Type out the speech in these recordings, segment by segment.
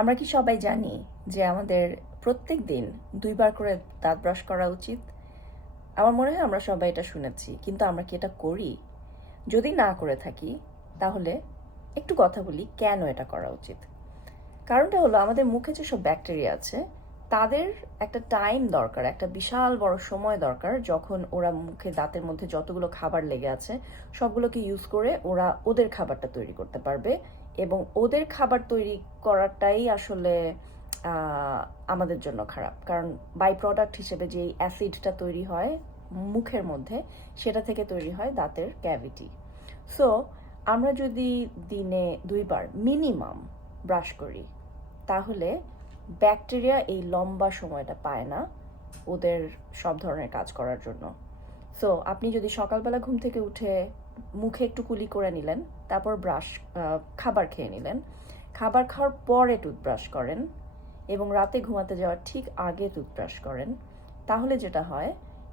আমরা কি সবাই জানি যে আমাদের প্রত্যেক দিন 2বার করে দাঁত ব্রাশ করা উচিত? আমার মনে হয় আমরা সবাই এটা শুনেছি, কিন্তু আমরা কি এটা করি? যদি না করে থাকি, তাহলে একটু কথা বলি কেন এটা করা উচিত। কারণটা হলো আমাদের মুখে যেসব ব্যাকটেরিয়া আছে তাদের একটা টাইম দরকার, একটা বিশাল বড় সময় দরকার, যখন ওরা মুখে দাঁতের মধ্যে যতগুলো খাবার লেগে আছে সবগুলোকে ইউজ করে ওরা ওদের খাবারটা তৈরি করতে পারবে। এবং ওদের খাবার তৈরি করাটাই আসলে আমাদের জন্য খারাপ, কারণ বাই প্রোডাক্ট হিসেবে যেই অ্যাসিডটা তৈরি হয় মুখের মধ্যে, সেটা থেকে তৈরি হয় দাঁতের ক্যাভিটি। সো আমরা যদি দিনে 2বার মিনিমাম ব্রাশ করি, তাহলে ব্যাকটেরিয়া এই লম্বা সময়টা পায় না ওদের সব ধরনের কাজ করার জন্য। সো আপনি যদি সকালবেলা ঘুম থেকে উঠে মুখে একটু কুলি করে নিলেন, তারপর খাবার খেয়ে নিলেন, খাবার খাওয়ার পরে টুথব্রাশ করেন এবং রাতে ঘুমাতে যাওয়ার ঠিক আগে টুথব্রাশ করেন, তাহলে যেটা হয়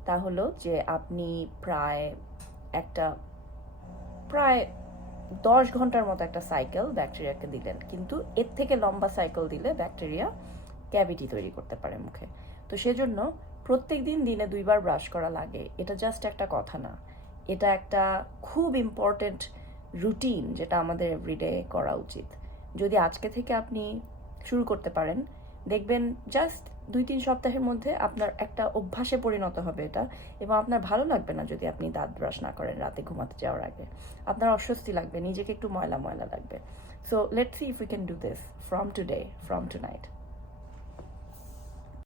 তা হলো যে আপনি একটা প্রায় 10 ঘন্টার মতো একটা সাইকেল ব্যাকটেরিয়াকে দিলেন, কিন্তু এর থেকে লম্বা সাইকেল দিলে ব্যাকটেরিয়া ক্যাভিটি তৈরি করতে পারে মুখে। তো সেজন্য প্রত্যেক দিন দিনে 2বার ব্রাশ করা লাগে, এটা জাস্ট একটা কথা না, এটা একটা খুব ইম্পর্টেন্ট রুটিন যেটা আমাদের এভরিডে করা উচিত। যদি আজকে থেকে আপনি শুরু করতে পারেন, দেখবেন জাস্ট 2-3 সপ্তাহের মধ্যে আপনার একটা অভ্যাসে পরিণত হবে এটা, এবং আপনার ভালো লাগবে না যদি আপনি দাঁত ব্রাশ না করেন রাতে ঘুমাতে যাওয়ার আগে। আপনার অস্বস্তি লাগবে, নিজেকে একটু ময়লা ময়লা লাগবে। So let's see if we can do this from today, from tonight.